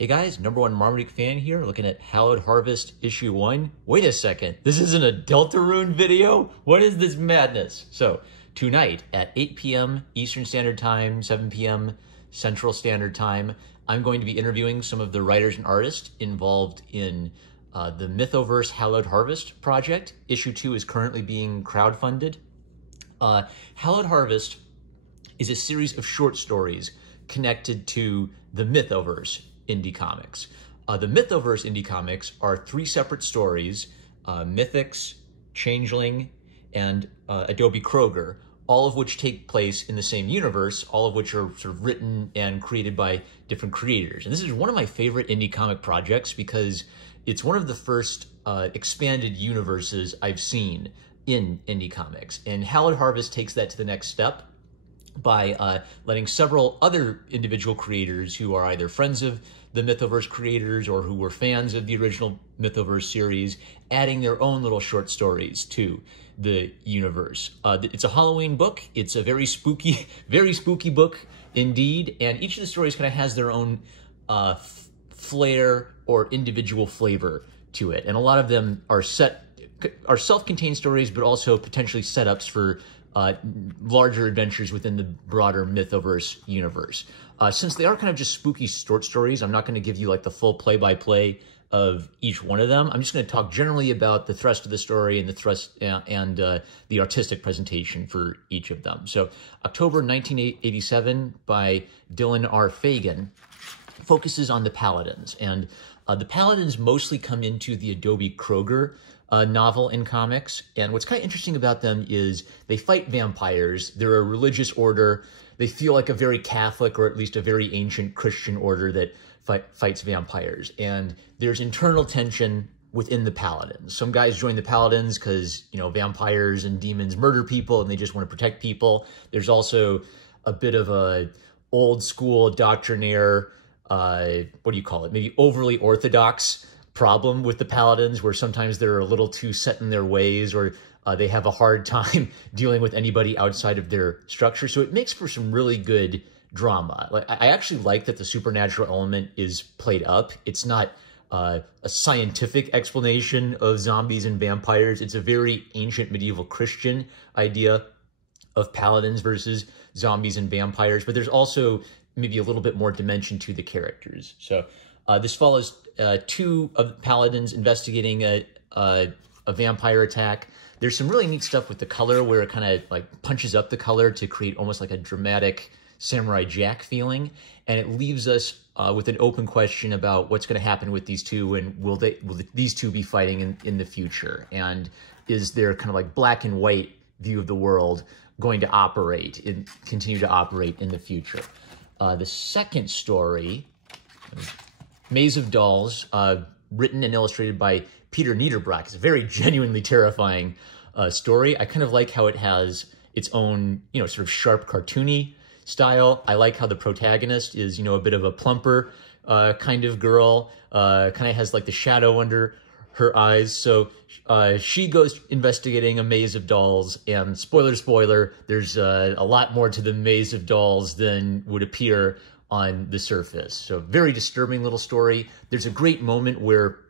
Hey guys, #1 Marmaduke fan here, looking at Hallowed Harvest issue 1. Wait a second, this isn't a Deltarune video? What is this madness? So, tonight at 8 p.m. Eastern Standard Time, 7 p.m. Central Standard Time, I'm going to be interviewing some of the writers and artists involved in the Mythoverse Hallowed Harvest project. Issue 2 is currently being crowdfunded. Hallowed Harvest is a series of short stories connected to the Mythoverse indie comics. The Mythoverse indie comics are 3 separate stories, Mythics, Changeling, and Adobe Kroger, all of which take place in the same universe, all of which are sort of written and created by different creators. And this is one of my favorite indie comic projects because it's one of the first expanded universes I've seen in indie comics. And Hallowed Harvest takes that to the next step by letting several other individual creators who are either friends of the Mythoverse creators or who were fans of the original Mythoverse series, adding their own little short stories to the universe. It's a Halloween book. It's a very spooky book indeed. And each of the stories kind of has their own flair or individual flavor to it. And a lot of them are self-contained stories, but also potentially setups for larger adventures within the broader Mythoverse universe. Since they are kind of just spooky short stories, I'm not going to give you like the full play-by-play of each one of them. I'm just going to talk generally about the thrust of the story and the thrust and the artistic presentation for each of them. So October 1987 by Dylan R. Fagan focuses on the Paladins. And the Paladins mostly come into the Adobe Kroger novel in comics. And what's kind of interesting about them is they fight vampires. They're a religious order. They feel like a very Catholic or at least a very ancient Christian order that fights vampires. And there's internal tension within the Paladins. Some guys join the Paladins because, you know, vampires and demons murder people and they just want to protect people. There's also a bit of a old school doctrinaire, what do you call it? Maybe overly orthodox problem with the Paladins, where sometimes they're a little too set in their ways, or they have a hard time dealing with anybody outside of their structure. So it makes for some really good drama. Like, I actually like that the supernatural element is played up. It's not a scientific explanation of zombies and vampires. It's a very ancient medieval Christian idea of Paladins versus zombies and vampires, but there's also maybe a little bit more dimension to the characters. So this follows 2 of the Paladins investigating a vampire attack. There's some really neat stuff with the color where it kind of like punches up the color to create almost like a dramatic Samurai Jack feeling. And it leaves us with an open question about what's going to happen with these 2, and will these 2 be fighting in the future? And is their kind of like black and white view of the world going to continue to operate in the future? The second story, Maze of Dolls, written and illustrated by Peter Niederbrock. It's a very genuinely terrifying story. I kind of like how it has its own, you know, sort of sharp cartoony style. I like how the protagonist is, you know, a bit of a plumper kind of girl, kind of has like the shadow under her eyes. So she goes investigating a maze of dolls, and spoiler, there's a lot more to the Maze of Dolls than would appear on the surface. So very disturbing little story. There's a great moment where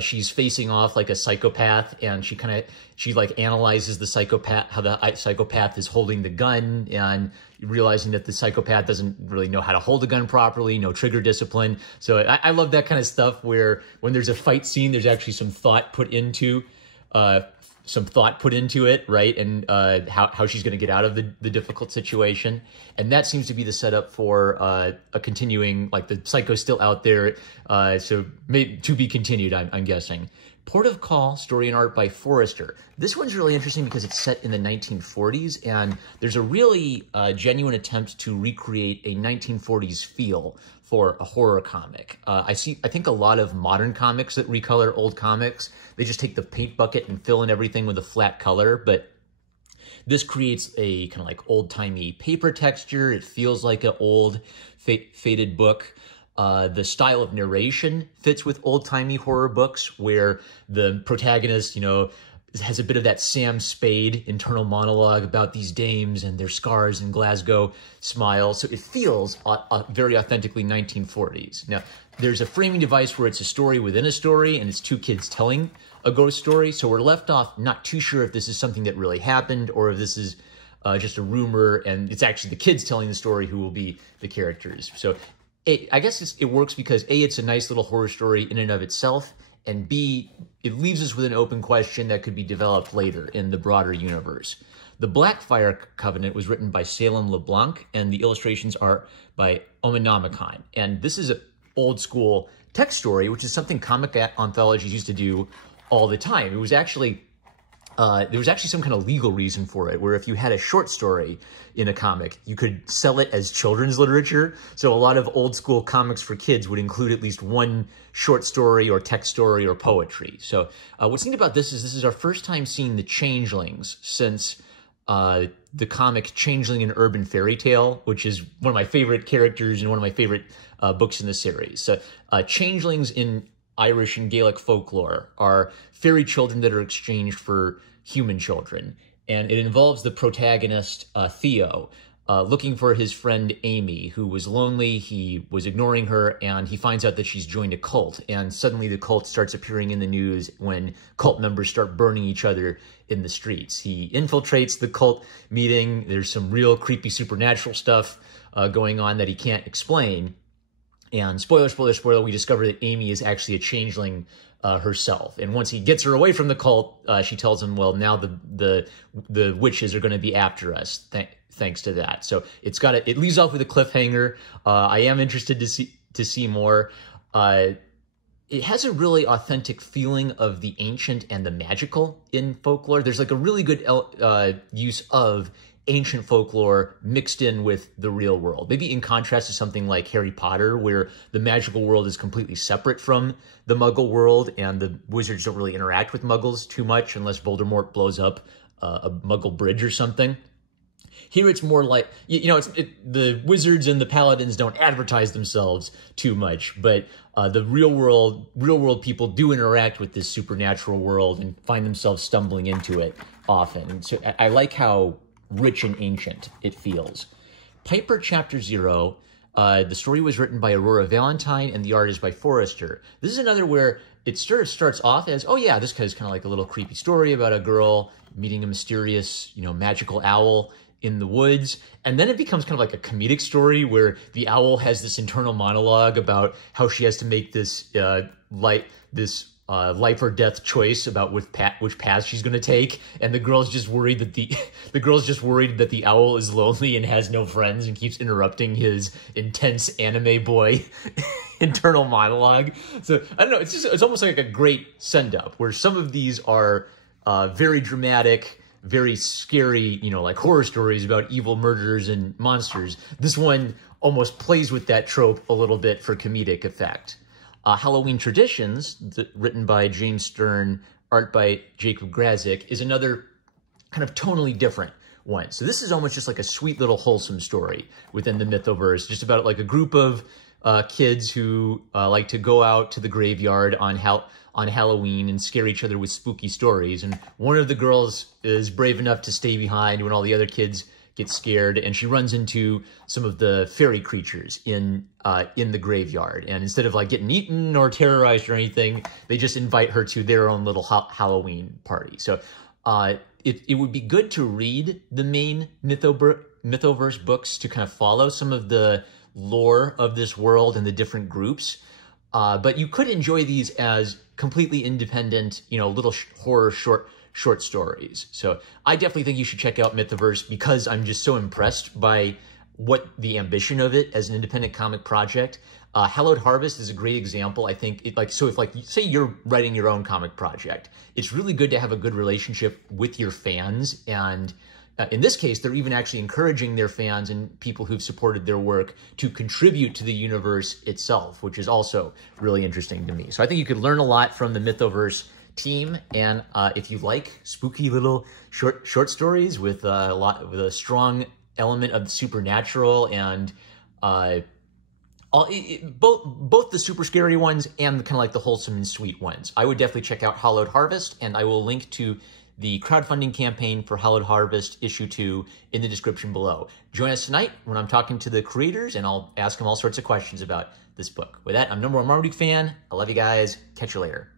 she's facing off like a psychopath, and she like analyzes the psychopath, how the psychopath is holding the gun, and realizing that the psychopath doesn't really know how to hold a gun properly, no trigger discipline. So I love that kind of stuff where when there's a fight scene, there's actually some thought put into it, right? And how she's going to get out of the difficult situation. And that seems to be the setup for a continuing, like the psycho's still out there, so to be continued, I'm guessing. Port of Call, story and art by Forrester. This one's really interesting because it's set in the 1940s, and there's a really genuine attempt to recreate a 1940s feel for a horror comic. I think a lot of modern comics that recolor old comics, they just take the paint bucket and fill in everything with a flat color, but this creates a kind of like old-timey paper texture. It feels like an old, faded book. The style of narration fits with old-timey horror books where the protagonist, you know, has a bit of that Sam Spade internal monologue about these dames and their scars and Glasgow smile. So it feels very authentically 1940s. Now, there's a framing device where it's a story within a story, and it's two kids telling a ghost story. So we're left off not too sure if this is something that really happened or if this is just a rumor, and it's actually the kids telling the story who will be the characters. So I guess it works because A, it's a nice little horror story in and of itself, and B, it leaves us with an open question that could be developed later in the broader universe. The Blackfire Covenant was written by Salem LeBlanc, and the illustrations are by Omanamikon. And this is an old school text story, which is something comic anthologies used to do all the time. It was actually there was actually some kind of legal reason for it, where if you had a short story in a comic, you could sell it as children's literature. So a lot of old school comics for kids would include at least one short story or text story or poetry. So what's neat about this is our first time seeing the changelings since the comic Changeling and Urban Fairy Tale, which is one of my favorite characters and one of my favorite books in the series. So changelings in Irish and Gaelic folklore are fairy children that are exchanged for human children. And it involves the protagonist, Theo, looking for his friend Amy, who was lonely. He was ignoring her, and he finds out that she's joined a cult. And suddenly the cult starts appearing in the news when cult members start burning each other in the streets. He infiltrates the cult meeting. There's some real creepy supernatural stuff going on that he can't explain. And spoiler, spoiler, spoiler, we discover that Amy is actually a changeling herself. And once he gets her away from the cult, she tells him, well, now the witches are going to be after us, thanks to that. So it leaves off with a cliffhanger. I am interested to see more. It has a really authentic feeling of the ancient and the magical in folklore. There's like a really good use of ancient folklore mixed in with the real world. Maybe in contrast to something like Harry Potter, where the magical world is completely separate from the Muggle world, and the wizards don't really interact with Muggles too much unless Voldemort blows up a Muggle bridge or something. Here it's more like, the wizards and the paladins don't advertise themselves too much, but the real world people do interact with this supernatural world and find themselves stumbling into it often. So I like how rich and ancient it feels. Piper Chapter 0, the story was written by Aurora Valentine and the art is by Forrester. This is another where it sort of starts off as, oh yeah, this is kind of like a little creepy story about a girl meeting a mysterious, magical owl in the woods. And then it becomes kind of like a comedic story where the owl has this internal monologue about how she has to make this life or death choice about which path she's going to take, and the girl's just worried that the owl is lonely and has no friends and keeps interrupting his intense anime boy internal monologue. So I don't know, it's almost like a great send up where some of these are very dramatic, very scary, like horror stories about evil murderers and monsters. This one almost plays with that trope a little bit for comedic effect. Halloween Traditions, written by James Stern, art by Jacob Grazik, is another kind of tonally different one. So this is almost just like a sweet little wholesome story within the Mythoverse, just about like a group of kids who like to go out to the graveyard on Halloween and scare each other with spooky stories. And one of the girls is brave enough to stay behind when all the other kids get scared, and she runs into some of the fairy creatures in the graveyard. And instead of like getting eaten or terrorized or anything, they just invite her to their own little Halloween party. So it would be good to read the main Mythoverse books to kind of follow some of the lore of this world and the different groups. But you could enjoy these as completely independent, little horror short stories. So I definitely think you should check out Mythoverse because I'm just so impressed by what the ambition of it as an independent comic project. Hallowed Harvest is a great example. I think say you're writing your own comic project, it's really good to have a good relationship with your fans. And in this case, they're even actually encouraging their fans and people who've supported their work to contribute to the universe itself, which is also really interesting to me. So I think you could learn a lot from the Mythoverse team, and if you like spooky little short stories with a strong element of the supernatural and both the super scary ones and kind of like the wholesome and sweet ones, I would definitely check out Hallowed Harvest, and I will link to the crowdfunding campaign for Hallowed Harvest Issue 2 in the description below. Join us tonight when I'm talking to the creators, and I'll ask them all sorts of questions about this book. With that, I'm number one Marmaduke fan. I love you guys. Catch you later.